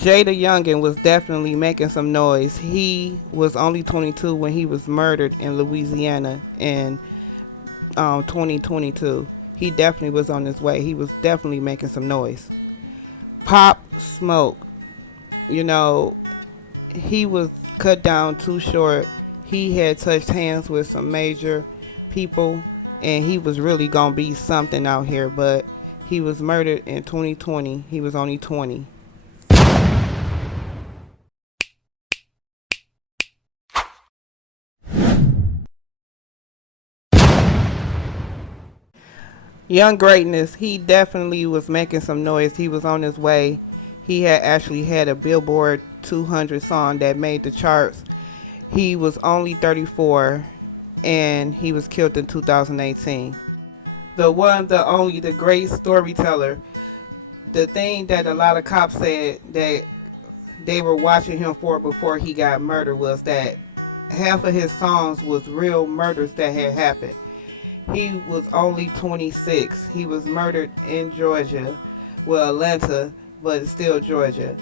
Jada Youngin was definitely making some noise. He was only 22 when he was murdered in Louisiana in 2022. He definitely was on his way. He was definitely making some noise. Pop Smoke, you know, he was cut down too short. He had touched hands with some major people, and he was really gonna be something out here. But he was murdered in 2020. He was only 20. Young Greatness, he definitely was making some noise. He was on his way. He had actually had a Billboard 200 song that made the charts. He was only 34 and he was killed in 2018. The one, the only, the great storyteller. The thing that a lot of cops said that they were watching him for before he got murdered was that half of his songs was real murders that had happened. He was only 26. He was murdered in Georgia, well, Atlanta, but still Georgia.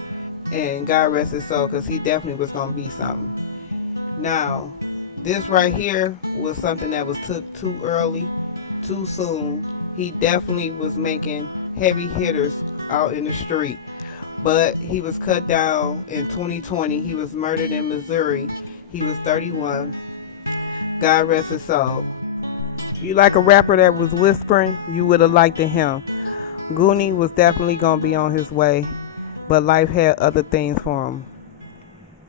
And God rest his soul, because he definitely was going to be something. Now, this right here was something that was took too early, too soon. He definitely was making heavy hitters out in the street. But he was cut down in 2020. He was murdered in Missouri. He was 31. God rest his soul. You like a rapper that was whispering, you would have liked him. Goonie was definitely going to be on his way, but life had other things for him.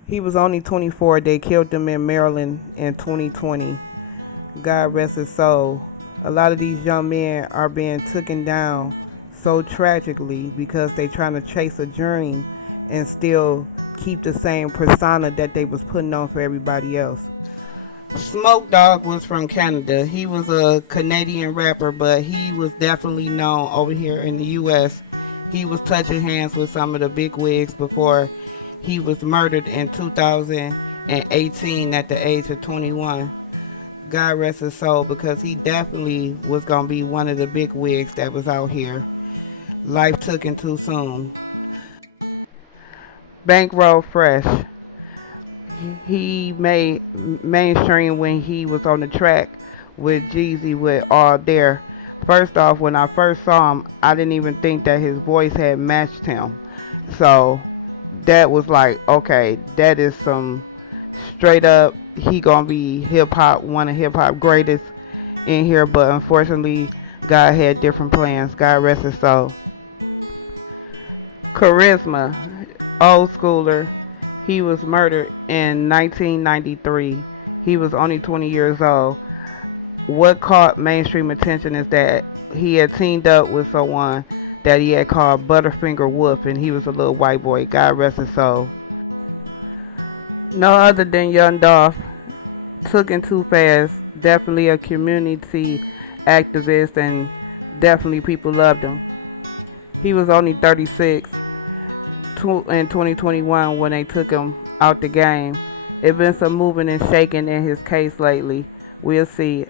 He was only 24. They killed him in Maryland in 2020. God rest his soul. A lot of these young men are being taken down so tragically because they trying to chase a dream and still keep the same persona that they was putting on for everybody else. Smoke Dogg was from Canada. He was a Canadian rapper, but he was definitely known over here in the U.S. He was touching hands with some of the big wigs before he was murdered in 2018 at the age of 21. God rest his soul, because he definitely was going to be one of the big wigs that was out here. Life took him too soon. Bankroll Fresh. He made mainstream when he was on the track with Jeezy with All There. First off, when I first saw him, I didn't even think that his voice had matched him. So that was like, okay, that is some straight up, he gonna be hip hop, one of hip hop greatest in here. But unfortunately, God had different plans. God rest his soul. Charisma, old schooler. He was murdered in 1993. He was only 20 years old. What caught mainstream attention is that he had teamed up with someone that he had called Butterfinger Wolf, and he was a little white boy. God rest his soul. No other than Young Dolph. Took him too fast. Definitely a community activist, and definitely people loved him. He was only 36 in 2021 when they took him out the game. It been some moving and shaking in his case lately. We'll see.